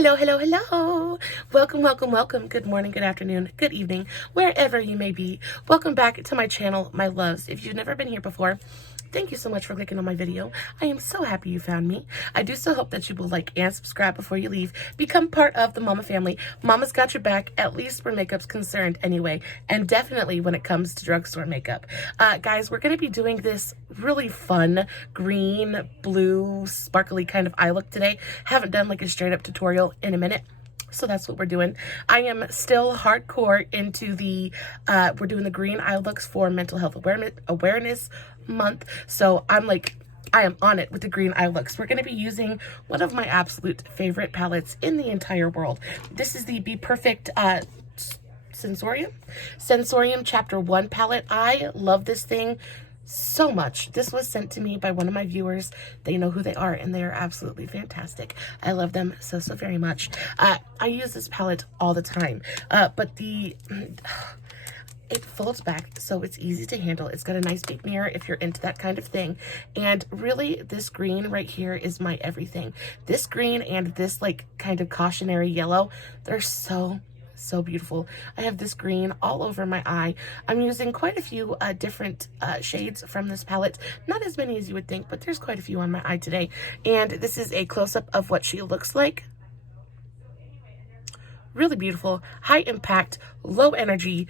Hello, hello, hello. Welcome, welcome, welcome. Good morning, good afternoon, good evening, wherever you may be. Welcome back to my channel, my loves. If you've never been here before, thank you so much for clicking on my video. I am so happy you found me. I do so hope that you will like and subscribe before you leave. Become part of the Mama family. Mama's got your back, at least where makeup's concerned anyway. And definitely when it comes to drugstore makeup. Guys, we're going to be doing this really fun green, blue, sparkly kind of eye look today. Haven't done like a straight up tutorial in a minute. So that's what we're doing. I am still hardcore into the, we're doing the green eye looks for Mental Health Awareness Month. So I am on it with the green eye looks. We're going to be using one of my absolute favorite palettes in the entire world. This is the BPERFECT Sensorium Chapter 1 palette. I love this thing so much. This was sent to me by one of my viewers. They know who they are and they are absolutely fantastic. I love them so very much. I use this palette all the time, but it folds back so it's easy to handle. It's got a nice big mirror if you're into that kind of thing. And really this green right here is my everything. This green and this like kind of cautionary yellow, they're so beautiful. I have this green all over my eye. I'm using quite a few different shades from this palette. Not as many as you would think, but there's quite a few on my eye today. And this is a close-up of what she looks like. Really beautiful, high impact, low energy,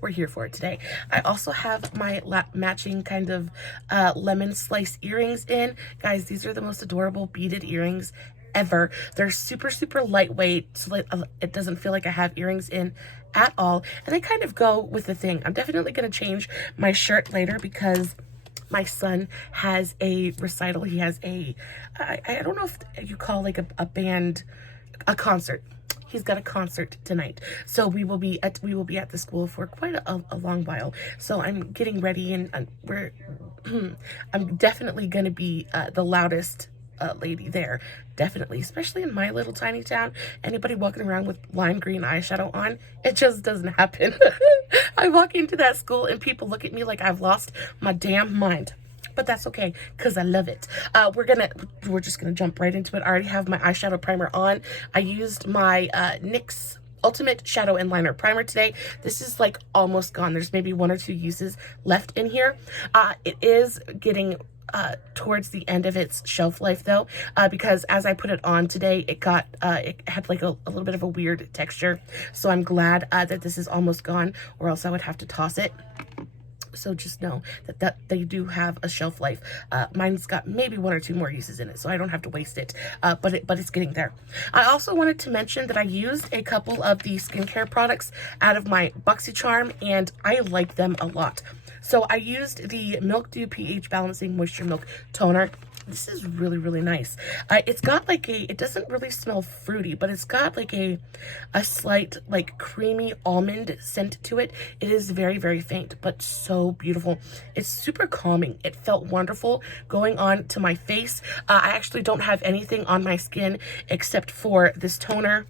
we're here for it today. I also have my matching kind of lemon slice earrings in. Guys, these are the most adorable beaded earrings ever. They're super lightweight, so it doesn't feel like I have earrings in at all. And they kind of go with the thing. I'm definitely going to change my shirt later because my son has a recital. He has I don't know if you call like a band, a concert. He's got a concert tonight, so we will be at the school for quite a long while. So I'm getting ready, and I'm definitely going to be the loudest lady there, definitely, especially in my little tiny town. Anybody walking around with lime green eyeshadow on, it just doesn't happen. I walk into that school and people look at me like I've lost my damn mind. But that's okay, because I love it. We're just gonna jump right into it. I already have my eyeshadow primer on. I used my NYX Ultimate Shadow and Liner Primer today. This is like almost gone. There's maybe 1 or 2 uses left in here. It is getting towards the end of its shelf life though, because as I put it on today, it had like a little bit of a weird texture. So I'm glad that this is almost gone, or else I would have to toss it. So just know that they do have a shelf life. Mine's got maybe 1 or 2 more uses in it, so I don't have to waste it. But it's getting there. I also wanted to mention that I used a couple of the skincare products out of my BoxyCharm, and I like them a lot. So I used the Milk Dew pH Balancing Moisture Milk Toner. This is really nice. It's got like it doesn't really smell fruity, but it's got like a slight like creamy almond scent to it. It is very faint, but so beautiful. It's super calming. It felt wonderful going on to my face. I actually don't have anything on my skin except for this toner,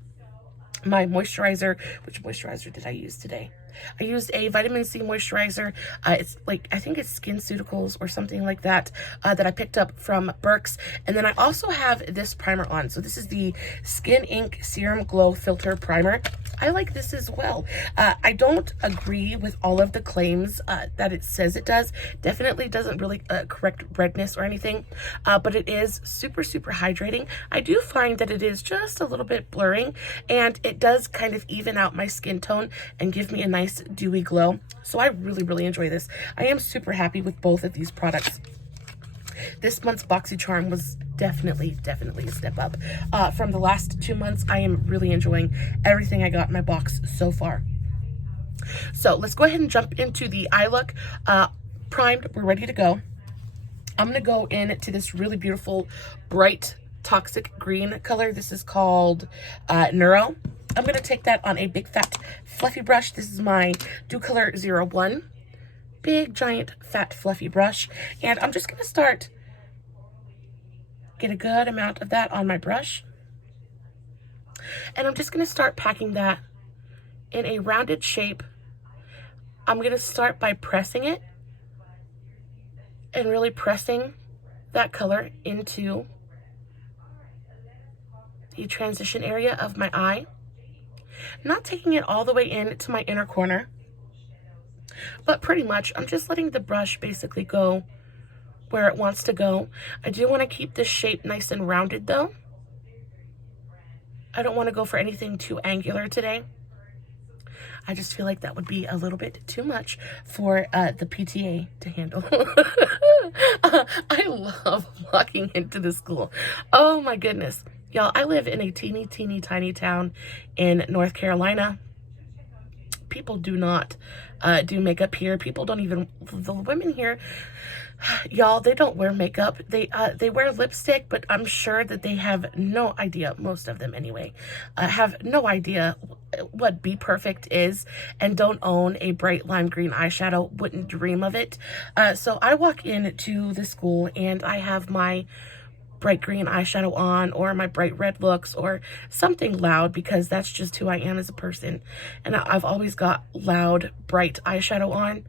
my moisturizer. Which moisturizer did I use today? I used a vitamin C moisturizer. It's like, I think it's SkinCeuticals or something like that, that I picked up from Burke's. And then I also have this primer on. So this is the Skin Ink Serum Glow Filter Primer. I like this as well. I don't agree with all of the claims that it says it does. Definitely doesn't really correct redness or anything, but it is super hydrating. I do find that it is just a little bit blurring, and it does kind of even out my skin tone and give me a nice dewy glow. So I really enjoy this. I am super happy with both of these products. This month's BoxyCharm was definitely a step up. From the last 2 months, I am really enjoying everything I got in my box so far. So let's go ahead and jump into the eye look. Primed, we're ready to go. I'm going to go into this really beautiful, bright, toxic green color. This is called Neuro. I'm going to take that on a big, fat, fluffy brush. This is my Dew Color 01. Big, giant, fat, fluffy brush. And I'm just going to get a good amount of that on my brush. And I'm just going to start packing that in a rounded shape. I'm going to start by pressing it and really pressing that color into the transition area of my eye. Not taking it all the way in to my inner corner, but pretty much I'm just letting the brush basically go where it wants to go. I do want to keep this shape nice and rounded though. I don't want to go for anything too angular today. I just feel like that would be a little bit too much for the PTA to handle. I love walking into the school. Oh my goodness. Y'all, I live in a teeny tiny town in North Carolina. People do not do makeup here. People don't even, the women here, y'all, they don't wear makeup. They wear lipstick, but I'm sure that they have no idea, most of them anyway, have no idea what BPERFECT is and don't own a bright lime green eyeshadow, wouldn't dream of it. So I walk into the school and I have my bright green eyeshadow on, or my bright red looks, or something loud, because that's just who I am as a person. And I've always got loud, bright eyeshadow on.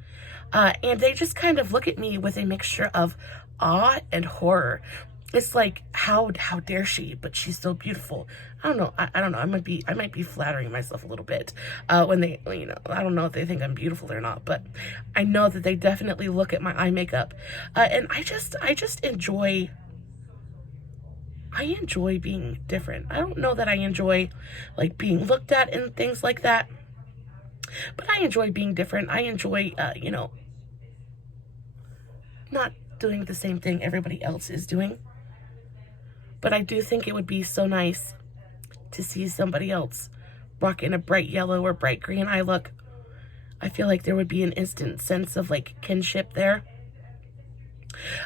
And they just kind of look at me with a mixture of awe and horror. It's like, how dare she? But she's so beautiful. I don't know. I don't know. I might be flattering myself a little bit when they, you know, I don't know if they think I'm beautiful or not, but I know that they definitely look at my eye makeup, and I just enjoy. I enjoy being different. I don't know that I enjoy like being looked at and things like that, but I enjoy being different. I enjoy, you know, not doing the same thing everybody else is doing. But I do think it would be so nice to see somebody else rocking a bright yellow or bright green eye look. I feel like there would be an instant sense of like kinship there.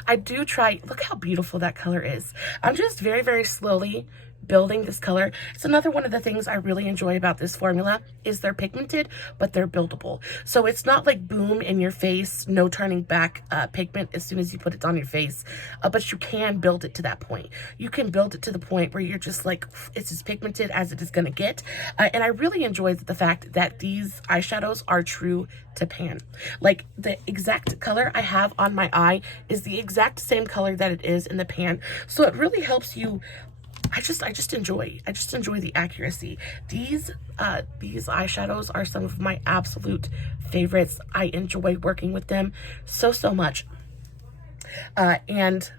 I do try, look how beautiful that color is. I'm just very slowly building this color. It's another one of the things I really enjoy about this formula is they're pigmented, but they're buildable. So it's not like boom in your face, no turning back pigment as soon as you put it on your face, but you can build it to that point. You can build it to the point where you're just like, it's as pigmented as it is going to get. And I really enjoy the fact that these eyeshadows are true to pan. Like the exact color I have on my eye is the exact same color that it is in the pan. So it really helps you. I just enjoy the accuracy. These eyeshadows are some of my absolute favorites. I enjoy working with them so much. And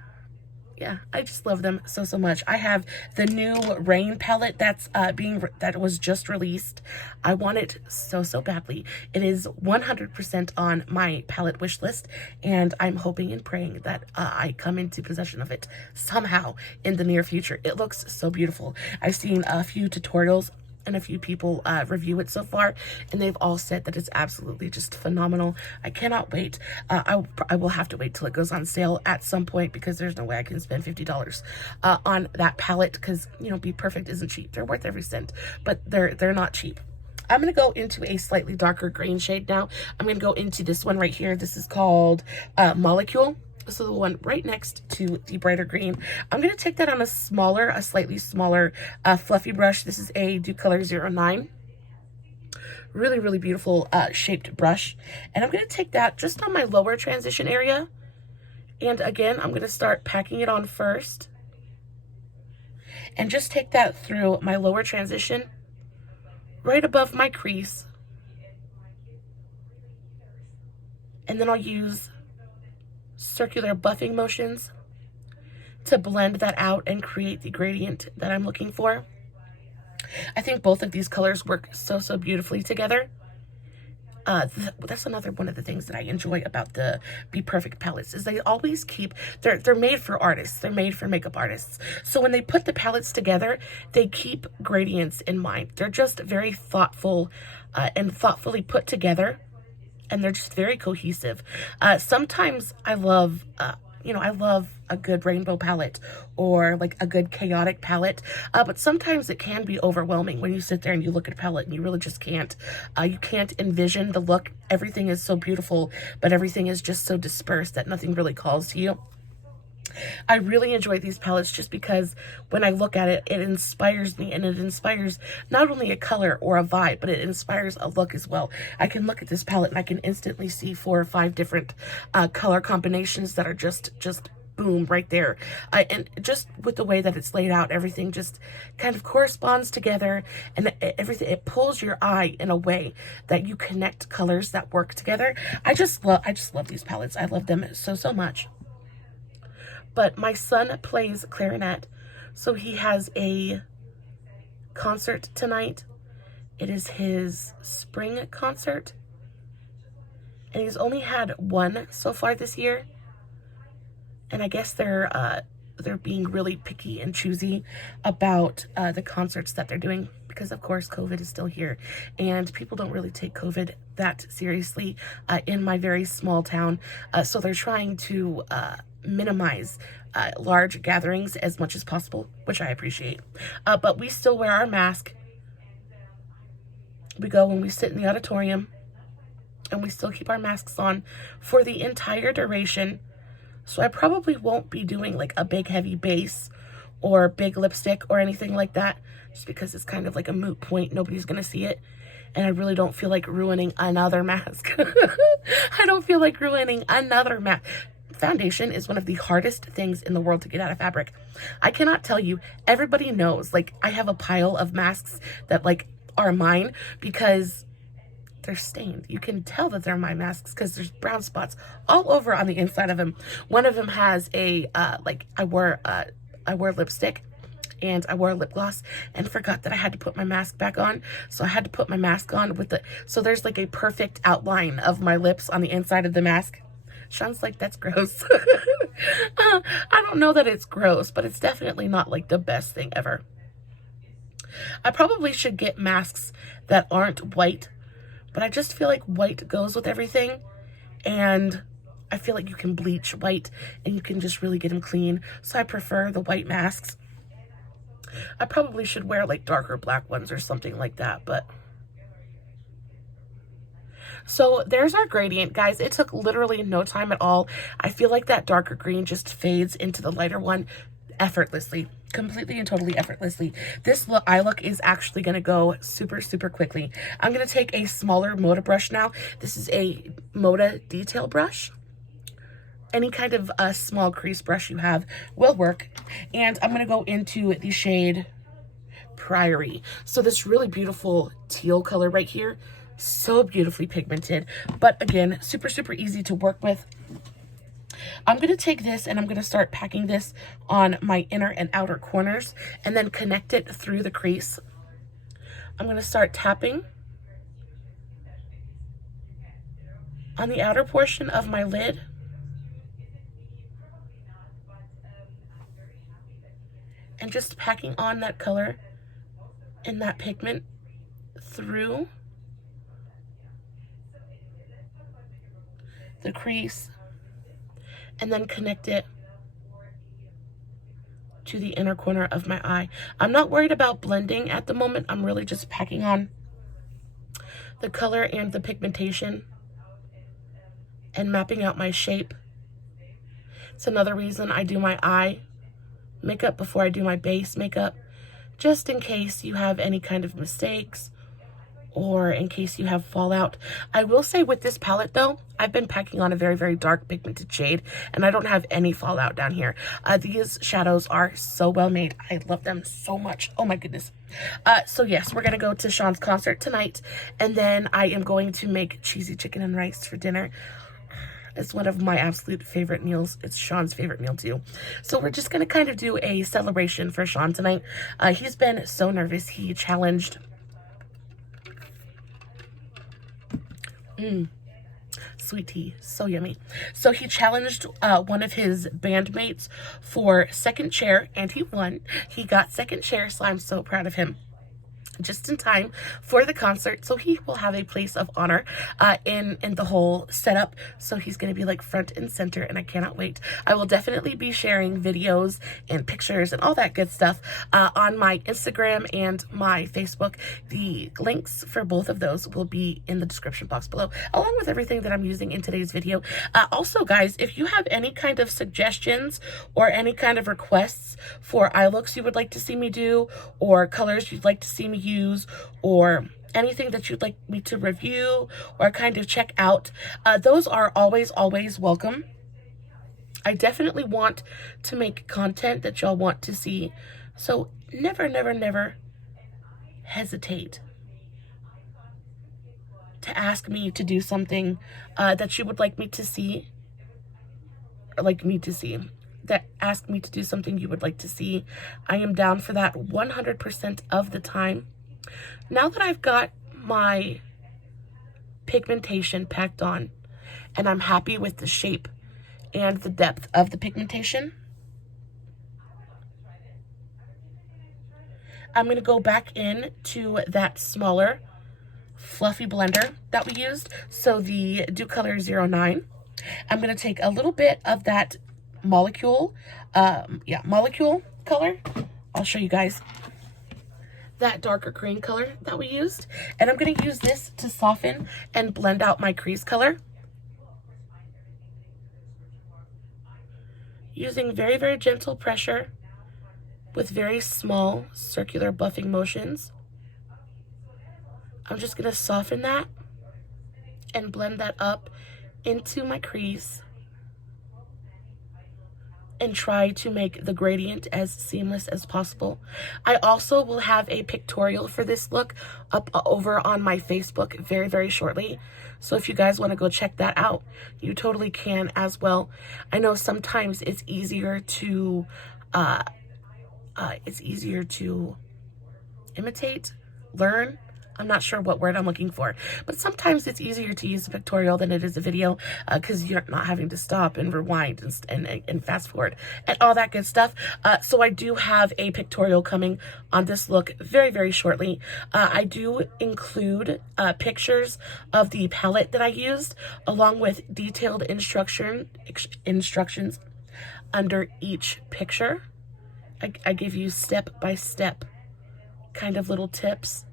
yeah, I just love them so much. I have the new Rain palette that was just released. I want it so badly. It is 100% on my palette wish list, and I'm hoping and praying that I come into possession of it somehow in the near future. It looks so beautiful. I've seen a few tutorials and a few people review it so far, and they've all said that it's absolutely just phenomenal. I cannot wait. I will have to wait till it goes on sale at some point, because there's no way I can spend $50 on that palette, because, you know, BPERFECT isn't cheap. They're worth every cent, but they're not cheap. I'm going to go into a slightly darker green shade now. I'm going to go into this one right here. This is called Molecule. So the one right next to the brighter green. I'm going to take that on a slightly smaller fluffy brush. This is a Dew Color 09. Really beautiful shaped brush. And I'm going to take that just on my lower transition area. And again, I'm going to start packing it on first. And just take that through my lower transition, right above my crease. And then I'll use circular buffing motions to blend that out and create the gradient that I'm looking for. I think both of these colors work so beautifully together. That's another one of the things that I enjoy about the BPERFECT palettes is they always keep, they're made for artists. They're made for makeup artists. So when they put the palettes together, they keep gradients in mind. They're just very thoughtful and thoughtfully put together. And they're just very cohesive. Sometimes I love, I love a good rainbow palette or like a good chaotic palette. But sometimes it can be overwhelming when you sit there and you look at a palette and you really just can't, you can't envision the look. Everything is so beautiful, but everything is just so dispersed that nothing really calls to you. I really enjoy these palettes just because when I look at it, it inspires me, and it inspires not only a color or a vibe, but it inspires a look as well. I can look at this palette and I can instantly see 4 or 5 different color combinations that are just boom, right there. And just with the way that it's laid out, everything just kind of corresponds together, and everything, it pulls your eye in a way that you connect colors that work together. I just love these palettes. I love them so, so much. But my son plays clarinet, so he has a concert tonight. It is his spring concert, and he's only had one so far this year. And I guess they're being really picky and choosy about the concerts that they're doing, because of course COVID is still here, and people don't really take COVID that seriously in my very small town. So they're trying to minimize large gatherings as much as possible, which I appreciate. But we still wear our mask. We go when we sit in the auditorium, and we still keep our masks on for the entire duration. So I probably won't be doing like a big heavy base or big lipstick or anything like that, just because it's kind of like a moot point. Nobody's gonna see it, and I really don't feel like ruining another mask. I don't feel like ruining another mask. Foundation is one of the hardest things in the world to get out of fabric. I cannot tell you, everybody knows, like, I have a pile of masks that like are mine because they're stained. You can tell that they're my masks because there's brown spots all over on the inside of them. One of them has a like I wore lipstick and I wore lip gloss and forgot that I had to put my mask back on. So I had to put my mask on with so there's like a perfect outline of my lips on the inside of the mask. Sean's like, that's gross. I don't know that it's gross, but it's definitely not like the best thing ever. I probably should get masks that aren't white, but I just feel like white goes with everything, and I feel like you can bleach white and you can just really get them clean. So I prefer the white masks. I probably should wear like darker black ones or something like that, but... So there's our gradient, guys. It took literally no time at all. I feel like that darker green just fades into the lighter one effortlessly, completely and totally effortlessly. This eye look is actually going to go super, super quickly. I'm going to take a smaller Moda brush now. This is a Moda detail brush. Any kind of small crease brush you have will work. And I'm going to go into the shade Priory. So this really beautiful teal color right here. So beautifully pigmented, but again, super, super easy to work with. I'm going to take this and I'm going to start packing this on my inner and outer corners and then connect it through the crease. I'm going to start tapping on the outer portion of my lid. And just packing on that color and that pigment through the crease, and then connect it to the inner corner of my eye. I'm not worried about blending at the moment. I'm really just packing on the color and the pigmentation and mapping out my shape. It's another reason I do my eye makeup before I do my base makeup, just in case you have any kind of mistakes or in case you have fallout. I will say with this palette though, I've been packing on a very, very dark pigmented shade and I don't have any fallout down here. These shadows are so well made. I love them so much. Oh my goodness. So yes, we're gonna go to Sean's concert tonight, and then I am going to make cheesy chicken and rice for dinner. It's one of my absolute favorite meals. It's Sean's favorite meal too. So we're just gonna kind of do a celebration for Sean tonight. He's been so nervous. He challenged sweet tea, so yummy. So he challenged one of his bandmates for second chair, and he won. He got second chair, so I'm so proud of him. Just in time for the concert, so he will have a place of honor in the whole setup. So he's going to be like front and center, and I cannot wait. I will definitely be sharing videos and pictures and all that good stuff on my Instagram and my Facebook. The links for both of those will be in the description box below, along with everything that I'm using in today's video. Also, guys, if you have any kind of suggestions or any kind of requests for eye looks you would like to see me do, or colors you'd like to see me use, or anything that you'd like me to review or kind of check out, those are always welcome. I definitely want to make content that y'all want to see. So never, never, never hesitate to ask me to do something that you would like me to see, or ask me to do something you would like to see. I am down for that 100% of the time. Now that I've got my pigmentation packed on and I'm happy with the shape and the depth of the pigmentation, I'm going to go back in to that smaller fluffy blender that we used, so the Do Color 09. I'm going to take a little bit of that molecule color. I'll show you guys that darker green color that we used, and I'm going to use this to soften and blend out my crease color, using very, very gentle pressure with very small circular buffing motions. I'm just going to soften that and blend that up into my crease and try to make the gradient as seamless as possible. I also will have a pictorial for this look up over on my Facebook very, very shortly. So if you guys want to go check that out, you totally can as well. I know sometimes it's easier to imitate, learn. I'm not sure what word I'm looking for, but sometimes it's easier to use a pictorial than it is a video, because you're not having to stop and rewind and fast forward and all that good stuff. So I do have a pictorial coming on this look very, very shortly. I do include pictures of the palette that I used, along with detailed instructions under each picture. I give you step-by-step kind of little tips.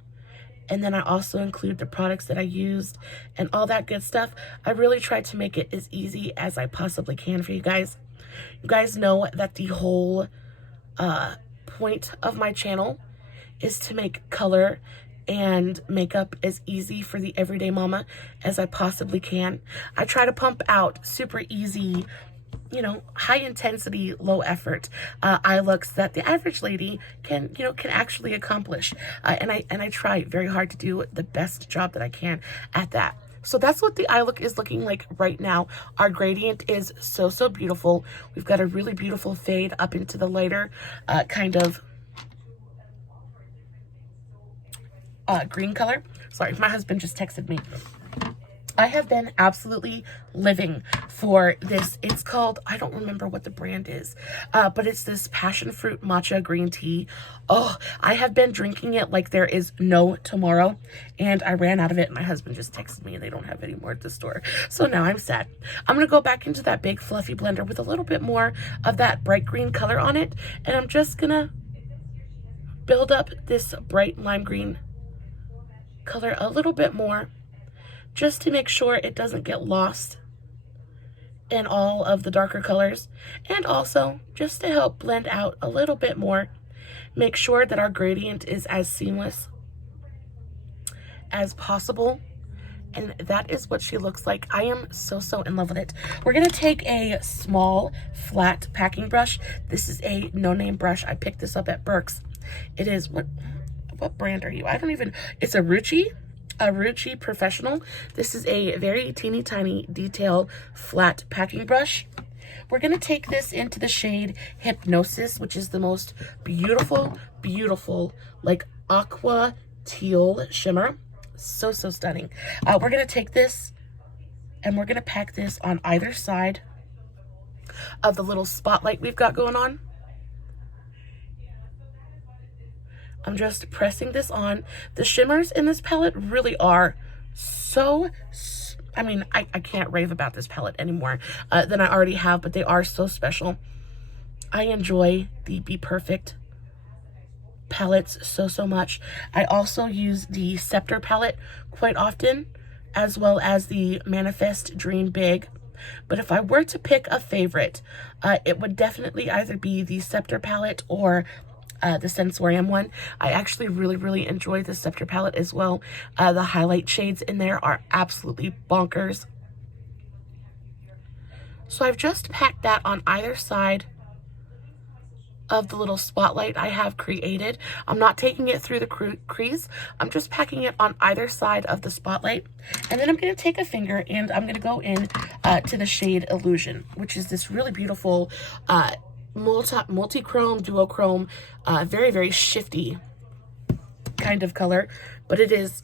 And then I also include the products that I used and all that good stuff. I really tried to make it as easy as I possibly can for you guys. You guys know that the whole point of my channel is to make color and makeup as easy for the everyday mama as I possibly can. I try to pump out super easy, you know, high intensity, low effort eye looks that the average lady can actually accomplish. And I try very hard to do the best job that I can at that. So that's what the eye look is looking like right now. Our gradient is so, so beautiful. We've got a really beautiful fade up into the lighter kind of green color. Sorry, my husband just texted me. I have been absolutely living for this. It's called, I don't remember what the brand is, but it's this passion fruit matcha green tea. Oh, I have been drinking it like there is no tomorrow, and I ran out of it. My husband just texted me and they don't have any more at the store. So now I'm sad. I'm going to go back into that big fluffy blender with a little bit more of that bright green color on it, and I'm just going to build up this bright lime green color a little bit more, just to make sure it doesn't get lost in all of the darker colors, and also just to help blend out a little bit more, make sure that our gradient is as seamless as possible. And that is what she looks like. I am so, so in love with it. We're going to take a small flat packing brush. This is a no-name brush. I picked this up at Burke's. It is, what brand are you? I don't even, it's a Ruchi Professional. This is a very teeny tiny detail flat packing brush. We're going to take this into the shade Hypnosis, which is the most beautiful, beautiful, like aqua teal shimmer. So, so stunning. We're going to take this and we're going to pack this on either side of the little spotlight we've got going on. I'm just pressing this on. The shimmers in this palette really are so, I mean, I can't rave about this palette anymore than I already have, but they are so special. I enjoy the BPERFECT palettes so, so much. I also use the Scepter palette quite often, as well as the Manifest Dream Big. But if I were to pick a favorite, it would definitely either be the Scepter palette or the Sensorium one. I actually really, really enjoy the Scepter palette as well. The highlight shades in there are absolutely bonkers. So I've just packed that on either side of the little spotlight I have created. I'm not taking it through the crease. I'm just packing it on either side of the spotlight. And then I'm going to take a finger and I'm going to go in to the shade Illusion, which is this really beautiful multi-chrome, duochrome, very, very shifty kind of color. But it is,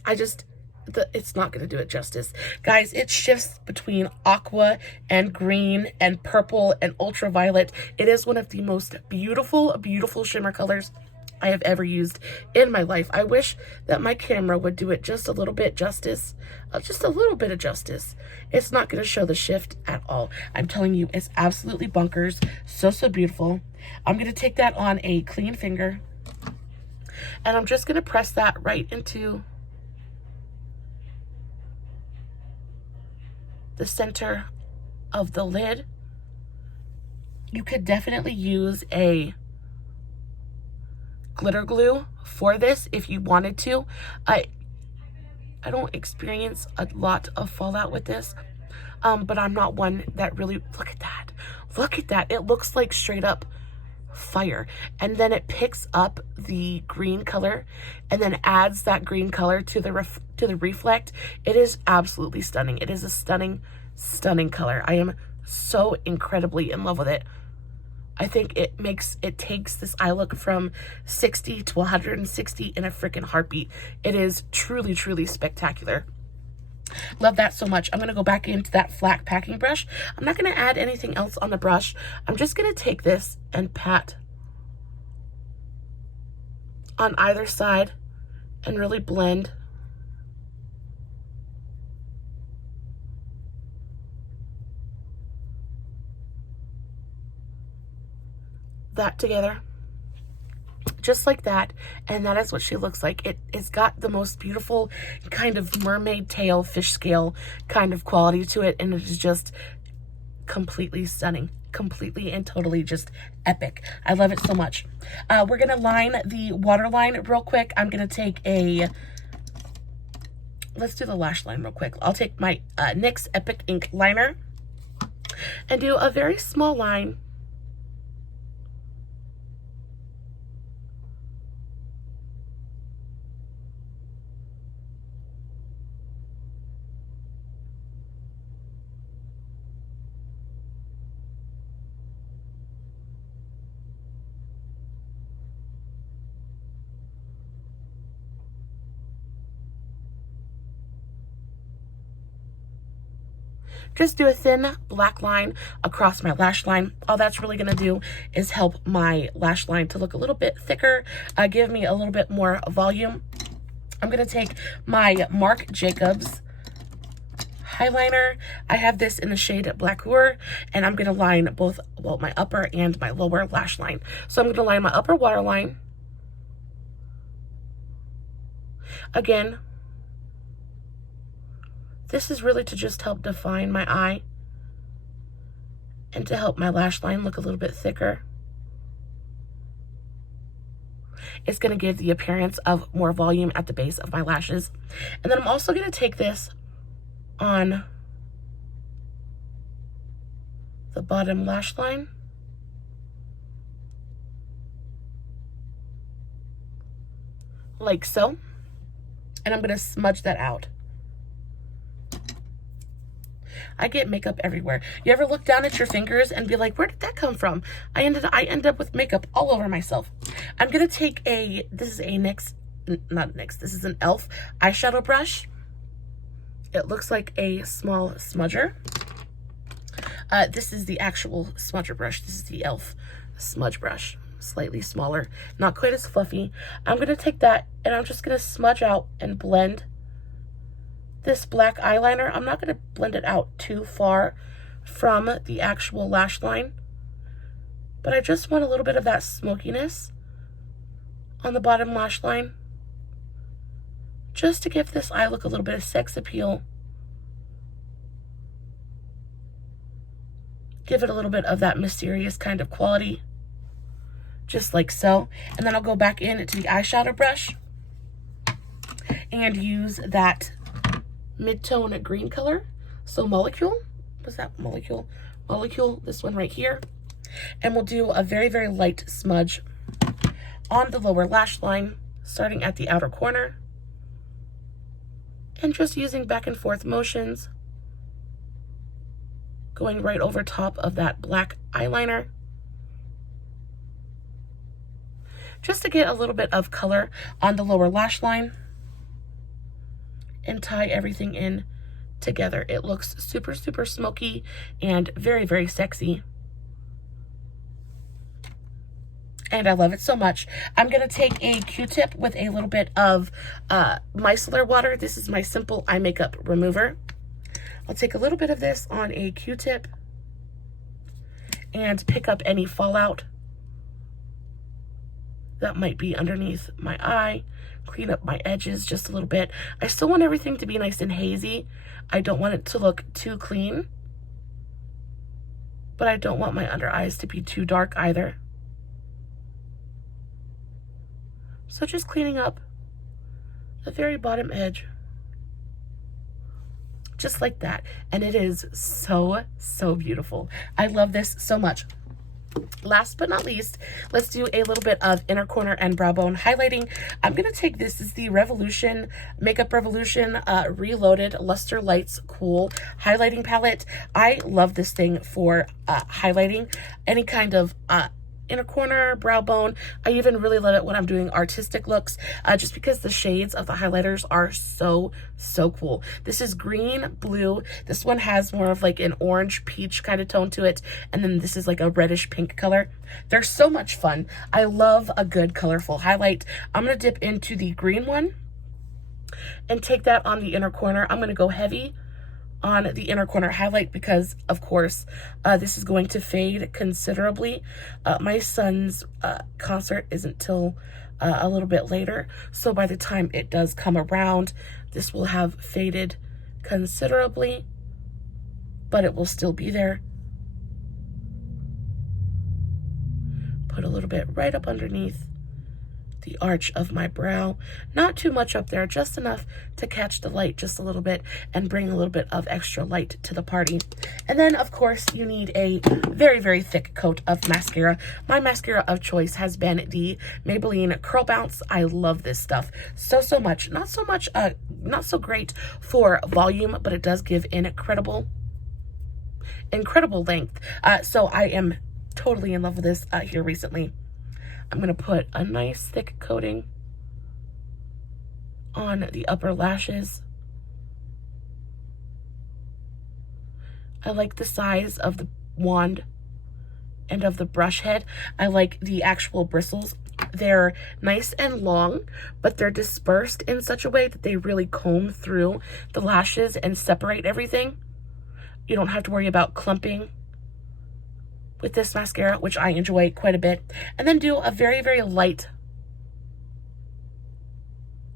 it's not going to do it justice. Guys, it shifts between aqua and green and purple and ultraviolet. It is one of the most beautiful, beautiful shimmer colors I have ever used in my life. I wish that my camera would do it just a little bit justice. Just a little bit of justice. It's not going to show the shift at all. I'm telling you, it's absolutely bonkers. So, so beautiful. I'm going to take that on a clean finger. And I'm just going to press that right into the center of the lid. You could definitely use a glitter glue for this if you wanted to. I don't experience a lot of fallout with this, but I'm not one that really, look at that. Look at that. It looks like straight up fire. And then it picks up the green color and then adds that green color to the reflect. It is absolutely stunning. It is a stunning, stunning color. I am so incredibly in love with it. I think it takes this eye look from 60 to 160 in a freaking heartbeat. It is truly, truly spectacular. Love that so much. I'm going to go back into that flat packing brush. I'm not going to add anything else on the brush. I'm just going to take this and pat on either side and really blend that together. Just like that, and that is what she looks like. It's got the most beautiful kind of mermaid tail, fish scale kind of quality to it, and it is just completely stunning, completely and totally just epic. I love it so much. We're gonna line the waterline real quick. I'm gonna take let's do the lash line real quick. I'll take my NYX Epic Ink liner and do a very small line just do a thin black line across my lash line. All that's really going to do is help my lash line to look a little bit thicker, give me a little bit more volume. I'm going to take my Marc Jacobs Highliner. I have this in the shade Blackure, and I'm going to line both, well, my upper and my lower lash line. So I'm going to line my upper waterline. Again, this is really to just help define my eye and to help my lash line look a little bit thicker. It's going to give the appearance of more volume at the base of my lashes. And then I'm also going to take this on the bottom lash line. Like so. And I'm going to smudge that out. I get makeup everywhere. You ever look down at your fingers and be like, where did that come from? I end up with makeup all over myself. I'm going to take this is a NYX, not NYX, this is an e.l.f. eyeshadow brush. It looks like a small smudger. This is the actual smudger brush. This is the e.l.f. smudge brush. Slightly smaller, not quite as fluffy. I'm going to take that and I'm just going to smudge out and blend this black eyeliner. I'm not going to blend it out too far from the actual lash line, but I just want a little bit of that smokiness on the bottom lash line, just to give this eye look a little bit of sex appeal. Give it a little bit of that mysterious kind of quality, just like so. And then I'll go back into the eyeshadow brush and use that mid-tone green color. So Molecule, was that Molecule? molecule, this one right here. And we'll do a very, very light smudge on the lower lash line, starting at the outer corner. And just using back and forth motions, going right over top of that black eyeliner, just to get a little bit of color on the lower lash line and tie everything in together. It looks super, super smoky and very, very sexy. And I love it so much. I'm going to take a Q-tip with a little bit of micellar water. This is my simple eye makeup remover. I'll take a little bit of this on a Q-tip and pick up any fallout that might be underneath my eye, clean up my edges just a little bit. I still want everything to be nice and hazy. I don't want it to look too clean, but I don't want my under eyes to be too dark either. So just cleaning up the very bottom edge, just like that. And it is so, so beautiful. I love this so much. Last but not least, let's do a little bit of inner corner and brow bone highlighting. I'm going to take this is the Revolution, Makeup Revolution Reloaded Luster Lights Cool Highlighting Palette. I love this thing for highlighting any kind of inner corner, brow bone. I even really love it when I'm doing artistic looks, just because the shades of the highlighters are so, so cool. This is green, blue. This one has more of like an orange peach kind of tone to it. And then this is like a reddish pink color. They're so much fun. I love a good colorful highlight. I'm going to dip into the green one and take that on the inner corner. I'm going to go heavy on the inner corner highlight because, of course, this is going to fade considerably. My son's concert isn't till a little bit later, so by the time it does come around, this will have faded considerably, but it will still be there. Put a little bit right up underneath the arch of my brow. Not too much up there, just enough to catch the light just a little bit and bring a little bit of extra light to the party. And then, of course, you need a very, very thick coat of mascara. My mascara of choice has been the Maybelline Curl Bounce. I love this stuff so, so much. Not so great for volume, but it does give incredible length. So I am totally in love with this here recently. I'm going to put a nice thick coating on the upper lashes. I like the size of the wand and of the brush head. I like the actual bristles. They're nice and long, but they're dispersed in such a way that they really comb through the lashes and separate everything. You don't have to worry about clumping with this mascara, which I enjoy quite a bit. And then do a very, very light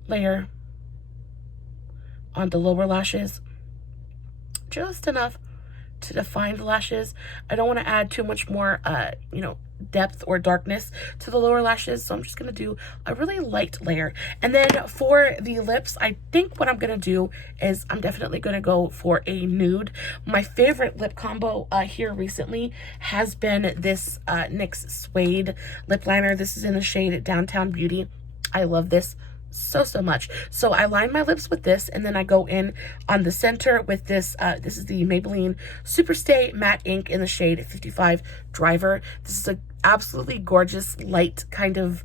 layer on the lower lashes, just enough to define the lashes. I don't want to add too much more depth or darkness to the lower lashes, so I'm just going to do a really light layer. And then for the lips, I think what I'm going to do is I'm definitely going to go for a nude. My favorite lip combo here recently has been this NYX Suede lip liner. This is in the shade Downtown Beauty. I love this so much. So I line my lips with this, and then I go in on the center with this. This is the Maybelline Superstay Matte Ink in the shade 55 Driver. This is a absolutely gorgeous, light, kind of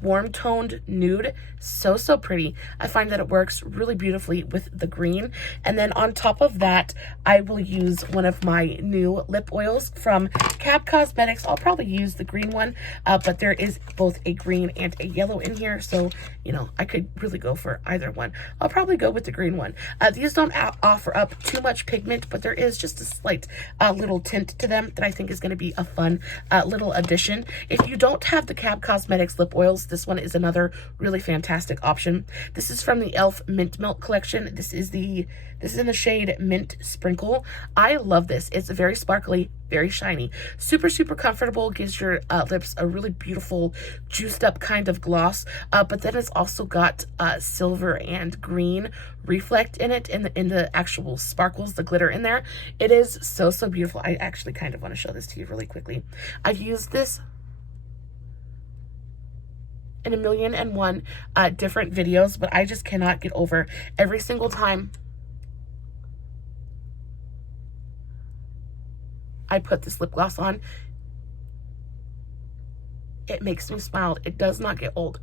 warm toned nude. So pretty. I find that it works really beautifully with the green. And then on top of that, I will use one of my new lip oils from Cab Cosmetics. I'll probably use the green one, but there is both a green and a yellow in here, so I could really go for either one. I'll probably go with the green one. These don't offer up too much pigment, but there is just a slight little tint to them that I think is going to be a fun little addition. If you don't have the Cab Cosmetics lip oils, this one is another really fantastic option. This is from the e.l.f. Mint Milk collection. This is in the shade Mint Sprinkle. I love this. It's very sparkly. very shiny, super, super comfortable, gives your lips a really beautiful, juiced up kind of gloss, but then it's also got silver and green reflect in it, in the actual sparkles, the glitter in there. It is so, so beautiful. I actually kind of want to show this to you really quickly. I've used this in 1,000,001 different videos, but I just cannot get over every single time I put this lip gloss on, it makes me smile. It does not get old.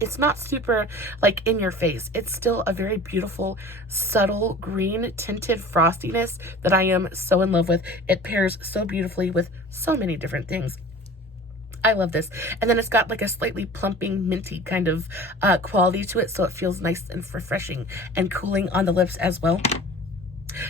It's not super like in your face. It's still a very beautiful, subtle green tinted frostiness that I am so in love with. It pairs so beautifully with so many different things. I love this. And then it's got like a slightly plumping, minty kind of quality to it, so it feels nice and refreshing and cooling on the lips as well.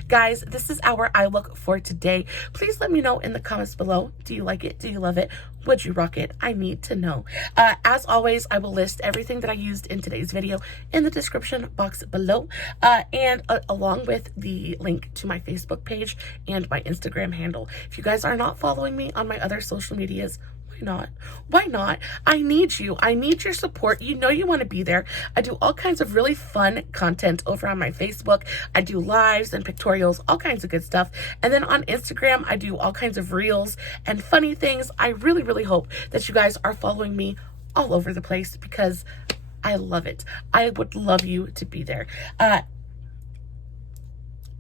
Guys, this is our eye look for today. Please let me know in the comments below. Do you like it? Do you love it? Would you rock it? I need to know. As always, I will list everything that I used in today's video in the description box below, and along with the link to my Facebook page and my Instagram handle. If you guys are not following me on my other social medias, not? Why not? I need you. I need your support. You know you want to be there. I do all kinds of really fun content over on my Facebook. I do lives and pictorials, all kinds of good stuff. And then on Instagram, I do all kinds of reels and funny things. I really, really hope that you guys are following me all over the place because I love it. I would love you to be there.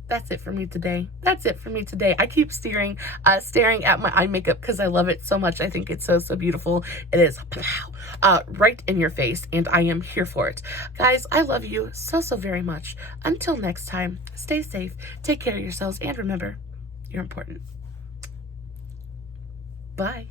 That's it for me today. That's it for me today. I keep staring at my eye makeup because I love it so much. I think it's so, so beautiful. It is right in your face, and I am here for it. Guys, I love you so, so very much. Until next time, stay safe, take care of yourselves, and remember, you're important. Bye.